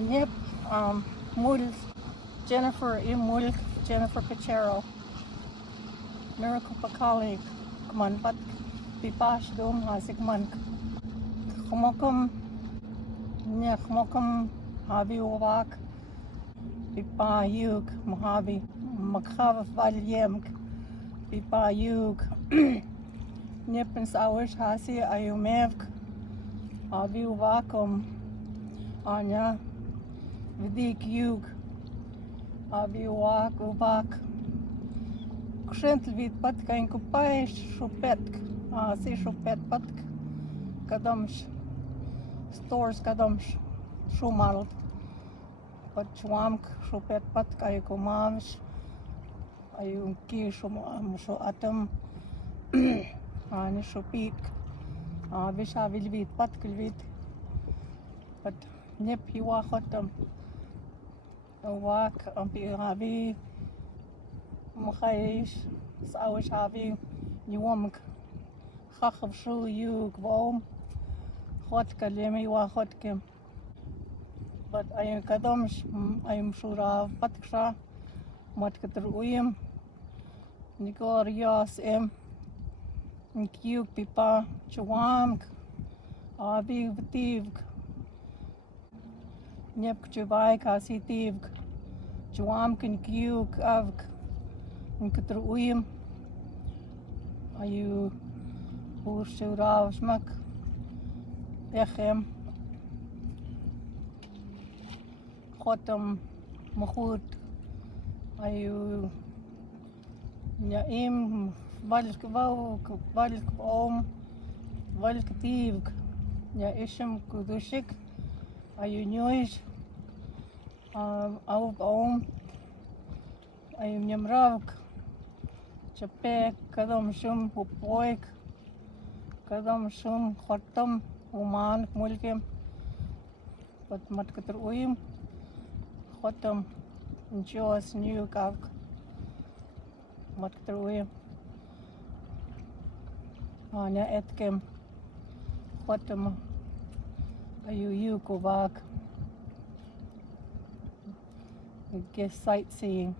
Nip, Mul, Jennifer Imul, Jennifer Pichero, Miracle Pakali, Kman Pat, Pipash Dum Hasigman, Khmokum, Khmokum, Habi Wak, Pipa Yug, Mohabi, Makhav Valyemk, Pipa Yug, Nip and Sawish Hasi Ayumevk, Habi Wakum, Anya, Vidik Yug, Habi Wak Ubak, Kshentl vid patka in kupaj šupetk, si šupet patk, kadamš stores kadamš šumalt, pat čuamk šupet patka i kumavš, aju ki šo atam, ani šupitk, visha vilvit patkl vid, pat nip hiwa khotam, wak ampi habi, مخيش ساوش هابي يومك خخف شو يوك بوم خود كلمي واخد كم بد اي كدمش اي مشورا بتكشا مات كترويم نيكور ياس ام نكيوك بيبا شوامك ابي بتيفك نيبك جواي كاسي تيفك شوامك نكيوك افك Nkatruim ayu Urshurav Shmak Echem Khotam Mahut ayu Naim Valkvau Valkom Valktivk Ya Isham Kudushik ayu Nyoish Aub Om ayu Nyamravk Chapek, kadam shum pupoik, kadam shum khotam, uman mulkem, pat matkatruim, khotam, njos new kavk, matkatruim, anya etkem, khotam, ayu kovak, get sightseeing.